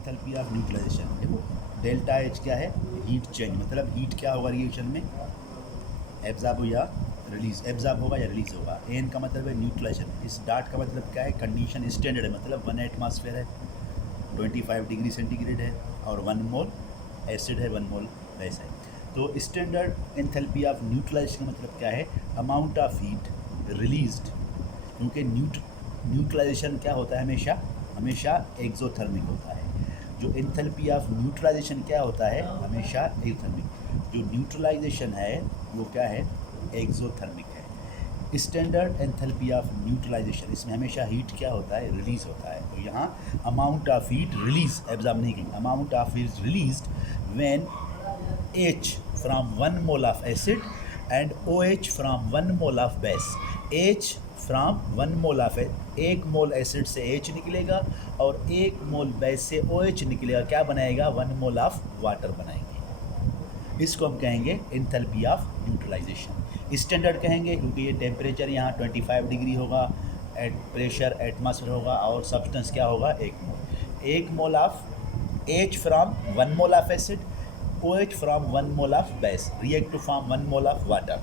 Enthalpy of neutralization. देखो delta H क्या है, हीट चेंज, मतलब हीट क्या होगा रिएक्शन में, एब्जॉर्ब या रिलीज, एब्जॉर्ब होगा या रिलीज होगा। एन का मतलब है न्यूट्रलाइजेशन, इस डाट का मतलब क्या है, कंडीशन स्टैंडर्ड है, मतलब 1 एटमॉस्फेयर है, 25 डिग्री सेंटीग्रेड है, और 1 मोल एसिड है, 1 मोल बेस है। तो स्टैंडर्ड एंथैल्पी ऑफ न्यूट्रलाइजेशन का मतलब क्या है, अमाउंट ऑफ हीट रिलीज्ड, क्योंकि न्यूट्रलाइजेशन क्या होता है, हमेशा हमेशा एक्सोथर्मिक होता है। जो एंथैल्पी ऑफ न्यूट्रलाइजेशन क्या होता है, हमेशा एक्सोथर्मिक। जो न्यूट्रलाइजेशन है वो क्या है, एक्सोथर्मिक है। स्टैंडर्ड एंथैल्पी ऑफ न्यूट्रलाइजेशन, इसमें हमेशा हीट क्या होता है, रिलीज होता है। तो यहाँ amount of heat release, absorb नहीं की, amount of heat released when H from 1 mole of acid and OH from 1 mole of base। H from 1 mole of, 1 mole acid से H निकलेगा और 1 मोल बेस से OH निकलेगा, क्या बनाएगा, 1 मोल ऑफ वाटर बनाएंगे। इसको हम कहेंगे एंथैल्पी ऑफ न्यूट्रलाइजेशन। स्टैंडर्ड कहेंगे क्योंकि ये टेम्परेचर यहाँ 25 डिग्री होगा, प्रेशर एटमॉस्फेयर होगा, और सब्सटेंस क्या होगा, 1 mole of H from 1 mole of acid, OH from 1 mole of base react to form 1 mole of water.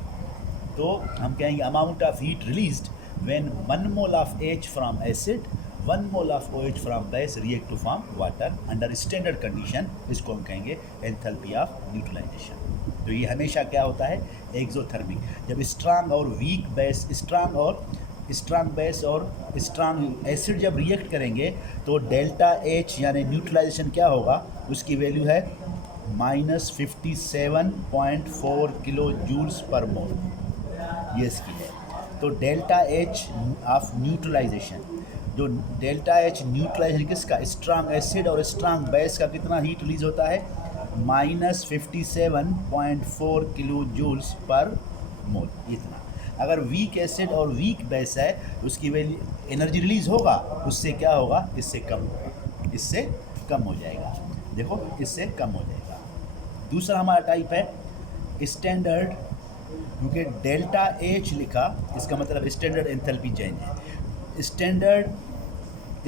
तो हम कहेंगे amount of heat released when 1 mole of H from acid, 1 mole of OH from base react to form water under standard condition. इसको हम कहेंगे enthalpy of neutralisation. तो ये हमेशा क्या होता है, एक्सोथर्मिक। जब स्ट्रांग और वीक बेस, स्ट्रांग बेस और स्ट्रांग एसिड जब रिएक्ट करेंगे तो डेल्टा H यानी न्यूट्रलाइजेशन क्या होगा, उसकी वैल्यू है -57.4 किलो जूल्स पर मोल, ये इसकी है। तो डेल्टा H ऑफ न्यूट्रलाइजेशन, जो डेल्टा H न्यूट्रलाइजेशन किसका, स्ट्रांग एसिड और स्ट्रांग बेस का कितना हीट रिलीज होता है, -57.4 किलो जूल्स पर मोल, इतना। अगर वीक एसिड और वीक बेस है तो उसकी वैल्यू एनर्जी रिलीज होगा, उससे क्या होगा, इससे कम होगा, इससे कम हो जाएगा। देखो इससे कम हो जाएगा। दूसरा हमारा टाइप है स्टैंडर्ड, क्योंकि डेल्टा H लिखा इसका मतलब स्टैंडर्ड एंथैल्पी चेंज है।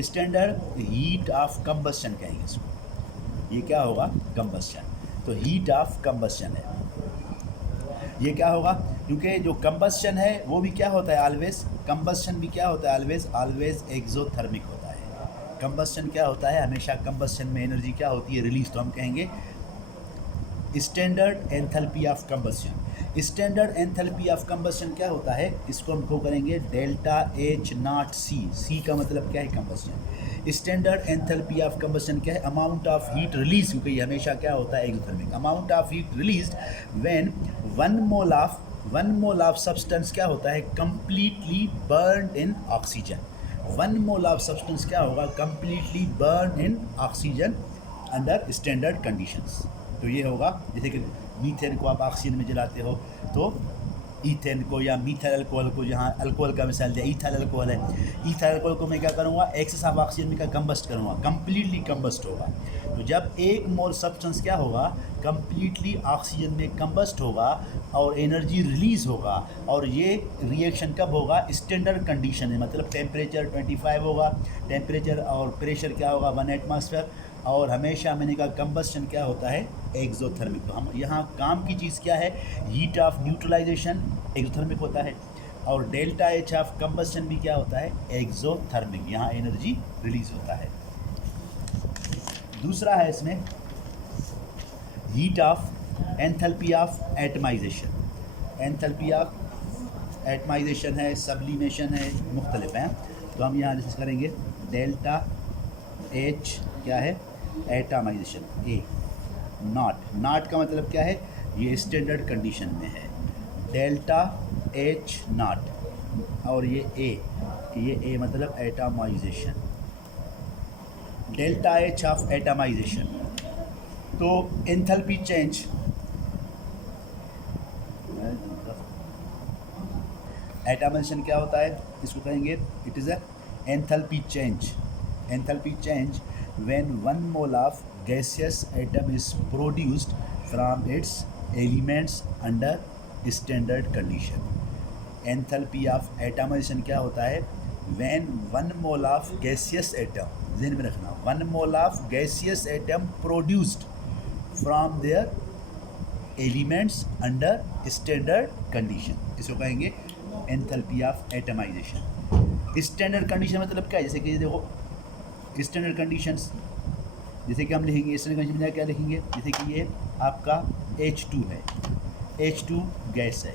स्टैंडर्ड हीट ऑफ कंबस्शन कहेंगे इसको, ये क्या होगा, कंबस्शन। तो हीट ऑफ कंबस्शन है, ये क्या होगा, क्योंकि जो कंबस्शन है वो भी क्या होता है, ऑलवेज कंबस्शन भी क्या होता है, ऑलवेज एक्सोथर्मिक होता है। कंबस्शन क्या होता है, हमेशा कंबस्शन में एनर्जी क्या होती है, रिलीज। तो हम कहेंगे standard enthalpy of combustion. Standard enthalpy of combustion क्या होता है, इसको हम को करेंगे डेल्टा H नॉट C का मतलब क्या है, combustion. Standard enthalpy of combustion क्या है, अमाउंट ऑफ हीट रिलीज, क्योंकि ये हमेशा क्या होता है, exothermic. Amount of heat release when 1 mole of substance क्या होता है, completely burn in oxygen. 1 mole of substance क्या होगा, कंप्लीटली बर्न इन ऑक्सीजन अंडर स्टैंडर्ड कंडीशंस। तो ये होगा, जैसे कि मीथेन को आप ऑक्सीजन में जलाते हो, तो ईथेन को या मीथाइल अल्कोहल को, जहाँ अल्कोहल का मिसाल दिया ईथाइल अल्कोहल है, ईथाइल अल्कोहल को मैं क्या करूँगा, एक्सेस ऑफ ऑक्सीजन में क्या कंबस्ट करूँगा, कंप्लीटली कंबस्ट होगा। तो जब 1 मोल सब्सटेंस क्या होगा, कंप्लीटली ऑक्सीजन में कंबस्ट होगा और एनर्जी रिलीज होगा, और ये रिएक्शन कब होगा, स्टैंडर्ड कंडीशन है, मतलब टेम्परेचर 25 होगा, टेम्परेचर और प्रेशर क्या होगा, 1 एटमॉस्फेयर, और हमेशा मैंने कहा कंबस्शन क्या होता है, एक्सोथर्मिक। तो हम यहाँ काम की चीज़ क्या है, हीट ऑफ न्यूट्रलाइजेशन एक्सोथर्मिक होता है, और डेल्टा H ऑफ कंबस्शन भी क्या होता है, एक्सोथर्मिक, यहाँ एनर्जी रिलीज होता है। दूसरा है इसमें heat of enthalpy of atomization. Enthalpy of atomization है, सब्लिमेशन है, मुख्तलिफ हैं। तो हम यहाँ डिस्कस करेंगे डेल्टा H क्या है, एटमाइजेशन। ए नॉट का मतलब क्या है, ये स्टैंडर्ड कंडीशन में है, डेल्टा H नॉट, और ये ए मतलब atomization, delta H of atomization. तो एंथैल्पी चेंज, एटमाइजेशन क्या होता है, इसको कहेंगे it is a enthalpy change when 1 mole of gaseous atom is produced from its elements under standard condition। Enthalpy of atomization क्या होता है, when 1 mole of gaseous atom, ध्यान में रखना, 1 mole of gaseous atom produced from their elements under standard condition, इसको कहेंगे enthalpy of atomization. Standard condition मतलब क्या है, जैसे कि देखो स्टैंडर्ड कंडीशंस, जैसे कि हम लिखेंगे स्टैंडर्ड कंडीशन में क्या लिखेंगे, जैसे कि ये आपका H2 है, H2 गैस है,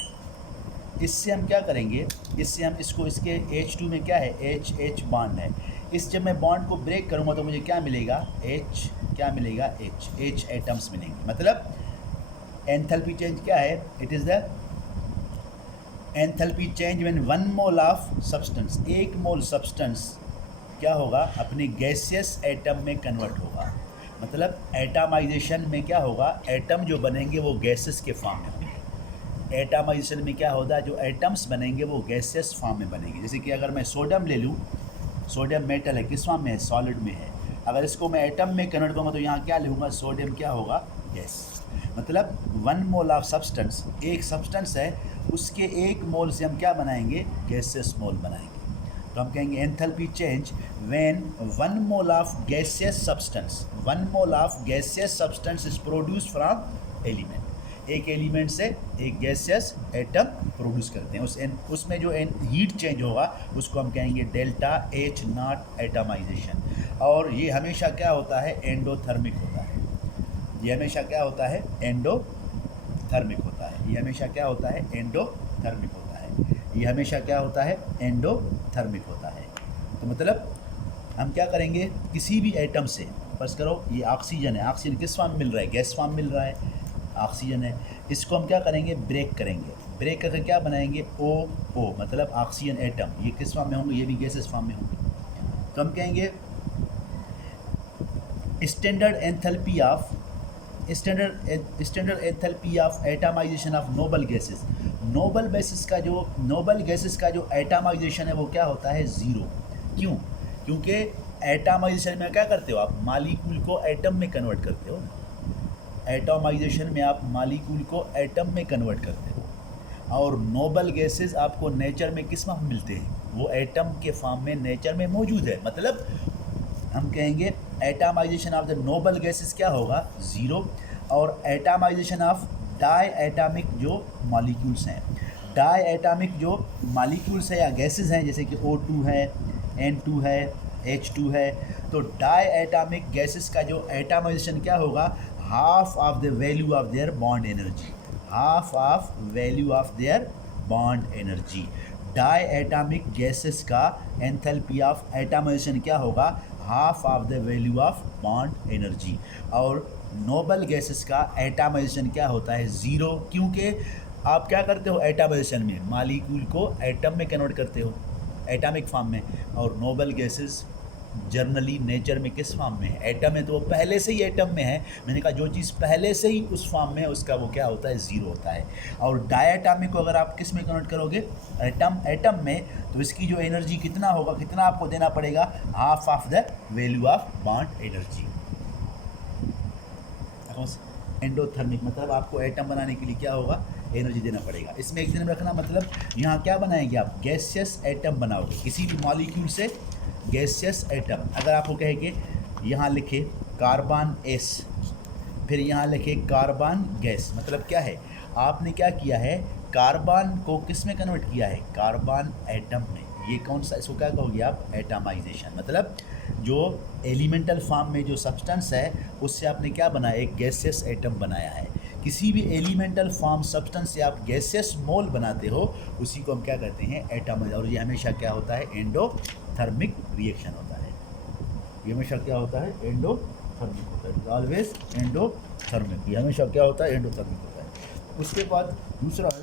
इससे हम क्या करेंगे, इससे हम इसको इसके H2 में क्या है H बॉन्ड है, इस जब मैं बॉन्ड को ब्रेक करूँगा तो मुझे क्या मिलेगा H, क्या मिलेगा H एटम्स मिलेंगे। मतलब एंथैल्पी चेंज क्या है, it is the enthalpy change when 1 mole of substance, 1 mole substance क्या होगा अपने गैसियस एटम में कन्वर्ट होगा। मतलब एटमाइजेशन में क्या होगा, एटम जो बनेंगे वो गैसेस के फॉर्म में होंगे। एटमाइजेशन में क्या होगा, जो एटम्स बनेंगे वो गैसियस फॉर्म में बनेंगे। जैसे कि अगर मैं सोडियम ले लूँ, सोडियम मेटल है, किस फॉर्म में है, सॉलिड में है, अगर इसको मैं एटम में कन्वर्ट करूँगा तो यहाँ क्या लिखूँगा, सोडियम क्या होगा, गैस। मतलब 1 मोल ऑफ सब्सटेंस, एक सब्सटेंस है उसके 1 मोल से हम क्या बनाएंगे, गैसियस मोल बनाएंगे। तो हम कहेंगे enthalpy change when 1 mole of gaseous substance, 1 mole of gaseous substance is produced from element, एक एलिमेंट से एक गैसियस एटम प्रोड्यूस करते हैं, उसमें जो हीट चेंज होगा उसको हम कहेंगे डेल्टा H नॉट एटमाइजेशन। और ये हमेशा क्या होता है, एंडोथर्मिक होता है, ये हमेशा क्या होता है, एंडोथर्मिक होता है, ये हमेशा क्या होता है, एंडोथर्मिक होता है, ये हमेशा क्या होता है, एंडोथर्मिक होता है। तो मतलब हम क्या करेंगे, किसी भी एटम से, फर्स्ट करो ये ऑक्सीजन है, ऑक्सीजन किस फॉर्म मिल रहा है, गैस फॉर्म मिल रहा है, ऑक्सीजन है, इसको हम क्या करेंगे, ब्रेक करेंगे, ब्रेक करके क्या बनाएंगे, O मतलब ऑक्सीजन एटम, ये किस फॉर्म में होंगे, ये भी गैसेस फॉर्म में होंगे। तो हम कहेंगे standard enthalpy of atomization of noble gases, noble gases का जो एटमाइजेशन है वो क्या होता है, ज़ीरो। क्यों, क्योंकि एटमाइजेशन में क्या करते हो आप, मालिक्यूल को एटम में कन्वर्ट करते हो, एटमाइजेशन में आप मालिक्यूल को एटम में कन्वर्ट करते हो। और नोबल गैसेस आपको नेचर में किस फॉर्म मिलते हैं, वो एटम के फॉर्म में नेचर में मौजूद है। मतलब हम कहेंगे atomization of the noble gases क्या होगा, ज़ीरो। और एटमाइजेशन ऑफ डाई एटॉमिक जो मॉलिक्यूल्स हैं, डाई एटॉमिक जो मॉलिक्यूल्स है या गैसेस हैं, जैसे कि O2 है, N2 है, H2 है, तो डाई एटॉमिक गैसेस का जो एटमाइजेशन क्या होगा, half of the value of their bond energy, half of value of their bond energy. Diatomic gases का एंथैल्पी ऑफ एटमाइजेशन क्या होगा, half of the value of bond energy. और noble gases का atomization क्या होता है, zero, क्योंकि आप क्या करते हो एटमाइजेशन में, मालिक्यूल को एटम में कन्वर्ट करते हो, एटॉमिक फॉर्म में। और नोबल गैसेस जनरली नेचर में किस फॉर्म में है, एटम है, तो वो पहले से ही एटम में है। मैंने कहा जो चीज़ पहले से ही उस फॉर्म में है उसका वो क्या होता है, ज़ीरो होता है। और डायटॉमिक को अगर आप किस में कन्वर्ट करोगे, एटम में, तो इसकी जो एनर्जी कितना होगा, कितना आपको देना पड़ेगा, half of the value of bond energy. Endothermic मतलब आपको एटम बनाने के लिए क्या होगा, एनर्जी देना पड़ेगा। इसमें एक दिन रखना, मतलब यहाँ क्या बनाएंगे आप, गैसियस एटम बनाओगे, किसी भी मॉलिक्यूल से गैसियस एटम। अगर आपको कहे कि यहाँ लिखे कार्बन S, फिर यहाँ लिखे कार्बन गैस, मतलब क्या है, आपने क्या किया है, कार्बन को किस में कन्वर्ट किया है, कार्बन एटम में। ये कौन सा, इसको क्या कहोगे आप, एटमाइजेशन। मतलब जो एलिमेंटल फॉर्म में जो सब्सटेंस है उससे आपने क्या बनाया, एक गैसियस एटम बनाया है। किसी भी एलिमेंटल फॉर्म सब्सटेंस से आप गैसियस मोल बनाते हो, उसी को हम क्या कहते हैं, एटमाइजेशन। और ये हमेशा क्या होता है, एंडोथर्मिक रिएक्शन होता है। ये हमेशा क्या होता है, एंडोथर्मिक होता है, ऑलवेज एंडोथर्मिक। ये हमेशा क्या होता है, एंडोथर्मिक होता है। उसके बाद दूसरा है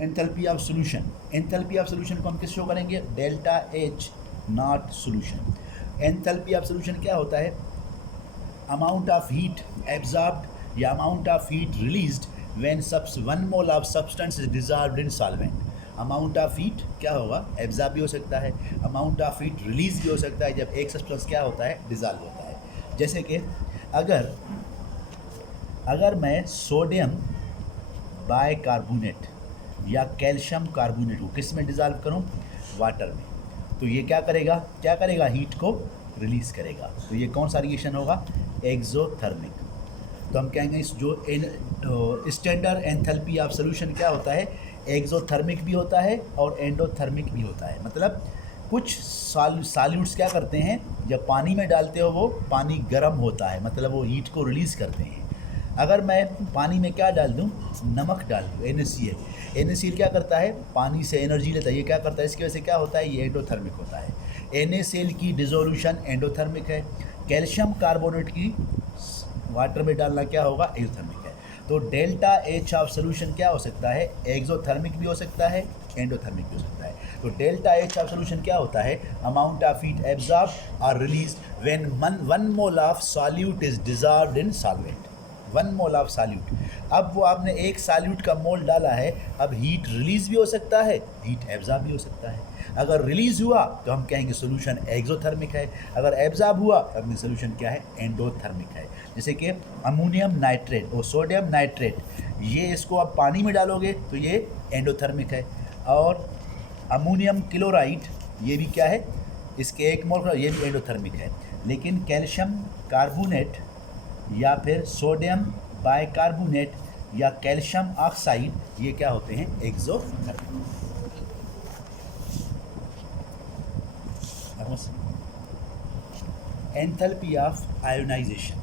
enthalpy of solution. Enthalpy of solution को हम किस शो करेंगे, delta H not solution. Enthalpy of solution क्या होता है, अमाउंट ऑफ हीट एब्जॉर्ब्ड या amount of heat released when 1 mole of substance is dissolved in solvent. Amount of heat क्या होगा, एब्जॉर्ब भी हो सकता है, अमाउंट ऑफ हीट रिलीज भी हो सकता है जब एक सब्सटेंस क्या होता है, डिसॉल्व होता है। जैसे कि अगर मैं सोडियम बाइकार्बोनेट या कैल्शियम कार्बोनेट को किस में डिसॉल्व करूं, वाटर में, तो ये क्या करेगा हीट को रिलीज़ करेगा। तो ये कौन सा रिएक्शन होगा, एक्सोथर्मिक। तो हम कहेंगे इस जो स्टैंडर्ड एंथैल्पी ऑफ सॉल्यूशन क्या होता है, एक्सोथर्मिक भी होता है और एंडोथर्मिक भी होता है। मतलब कुछ सॉल्यूट्स क्या करते हैं, जब पानी में डालते हो वो पानी गर्म होता है, मतलब वो हीट को रिलीज़ करते हैं। अगर मैं पानी में क्या डाल दूँ, नमक डाल दूँ, NaCl क्या करता है, पानी से एनर्जी लेता है। ये क्या करता है, इसकी वजह से क्या होता है, ये एंडोथर्मिक होता है। NaCl की डिसोल्यूशन एंडोथर्मिक है। कैल्शियम कार्बोनेट की वाटर में डालना क्या होगा, एक्सोथर्मिक है। तो डेल्टा एच ऑफ सोल्यूशन क्या हो सकता है, एक्सोथर्मिक भी हो सकता है, एंडोथर्मिक भी हो सकता है। तो डेल्टा एच ऑफ सोल्यूशन क्या होता है, अमाउंट ऑफ हीट एब्जॉर्ब और release when 1 mole of solute is dissolved in solvent. 1 mole of solute, अब वो आपने एक सॉल्यूट का मोल डाला है, अब हीट रिलीज भी हो सकता है, हीट एब्जॉर्ब भी हो सकता है। अगर रिलीज हुआ तो हम कहेंगे सोल्यूशन एक्सोथर्मिक है, अगर एब्जॉर्ब हुआ तो अपनी सोल्यूशन क्या है, एंडोथर्मिक है। जैसे कि अमोनियम नाइट्रेट और सोडियम नाइट्रेट, ये इसको आप पानी में डालोगे तो ये एंडोथर्मिक है, और अमोनियम क्लोराइड ये भी क्या है, इसके 1 मोल ये भी एंडोथर्मिक है। लेकिन कैल्शियम कार्बोनेट या फिर सोडियम बाइकार्बोनेट या कैल्शियम ऑक्साइड, ये क्या होते हैं, एक्सोथर्मिक। एंथैल्पी ऑफ आयोनाइजेशन,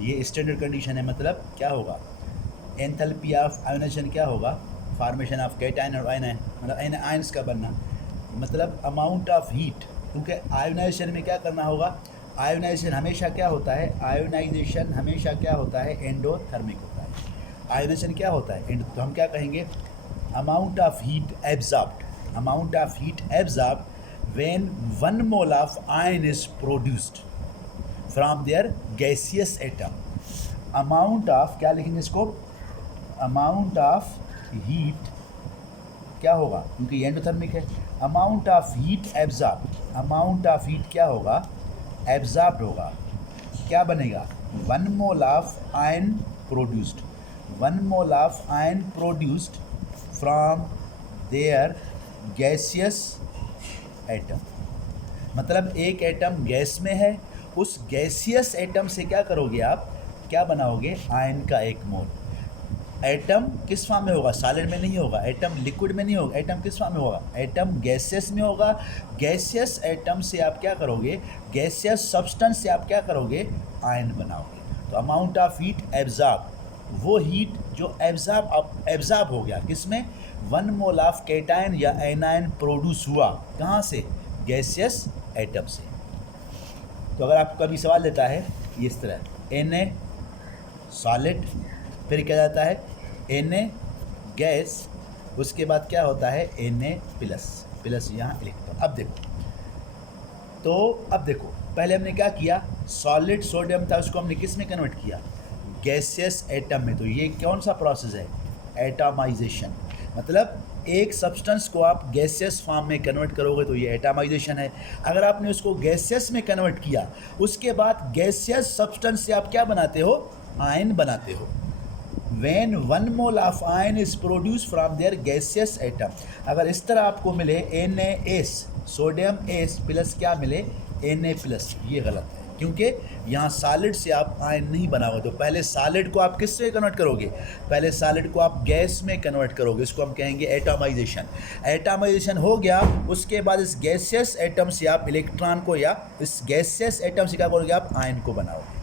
ये स्टैंडर्ड कंडीशन है। मतलब क्या होगा, एंथैल्पी ऑफ आयोनाइजेशन क्या होगा, फॉर्मेशन ऑफ कैटायन और आयन, मतलब आयंस का बनना, मतलब अमाउंट ऑफ हीट। क्योंकि आयोनाइजेशन में क्या करना होगा, आयोनाइजेशन हमेशा क्या होता है, आयोनाइजेशन हमेशा क्या होता है, एंडोथर्मिक होता है। आयोनाइजेशन क्या होता है, तो हम क्या कहेंगे, amount of heat absorbed, amount of heat absorbed when 1 mole of ion is produced from their gaseous atom। amount of क्या लिखेंगे इसको, amount of heat क्या होगा, क्योंकि ये एंडोथर्मिक है। amount of heat absorbed, amount of heat क्या होगा, absorbed होगा, क्या बनेगा, 1 mole of ion produced, 1 mole of ion produced from their gaseous atom. मतलब एक एटम गैस में है, उस गैसियस एटम से क्या करोगे आप, क्या बनाओगे, आयन का 1 मोल। एटम किस फॉर्म में होगा, सॉलिड में नहीं होगा, एटम लिक्विड में नहीं होगा, एटम किस फॉर्म में होगा, एटम गैसियस में होगा। गैसियस एटम से आप क्या करोगे, गैसियस सब्सटेंस से आप क्या करोगे, आयन बनाओगे। तो अमाउंट ऑफ हीट एब्जॉर्ब, वो हीट जो एब्जॉर्ब हो गया किसमें, 1 मोल ऑफ कैटायन या एनायन प्रोड्यूस हुआ, कहाँ से, गैसियस एटम से। तो अगर आपको कभी सवाल देता है ये इस तरह, Na सॉलिड, फिर क्या जाता है Na गैस, उसके बाद क्या होता है Na प्लस यहाँ इलेक्ट्रॉन। अब देखो पहले हमने क्या किया, सॉलिड सोडियम था, उसको हमने किस में कन्वर्ट किया, गैसियस एटम में। तो ये कौन सा प्रोसेस है, एटमाइजेशन। मतलब एक सब्सटेंस को आप गैसियस फॉर्म में कन्वर्ट करोगे तो ये एटमाइजेशन है। अगर आपने उसको गैसियस में कन्वर्ट किया, उसके बाद गैसियस सब्सटेंस से आप क्या बनाते हो, आयन बनाते हो। When 1 mole of ion is produced from their gaseous atom, अगर इस तरह आपको मिले NaS, सोडियम एस प्लस क्या मिले, Na प्लस, ये गलत है, क्योंकि यहाँ सॉलिड से आप आयन नहीं बनाओगे। तो पहले सॉलिड को आप किस से कन्वर्ट करोगे, पहले सॉलिड को आप गैस में कन्वर्ट करोगे, इसको हम कहेंगे एटमाइजेशन। एटमाइजेशन हो गया, उसके बाद इस गैसियस एटम से आप इलेक्ट्रॉन को, या इस गैसियस एटम से क्या करोगे, आप आयन को बनाओगे।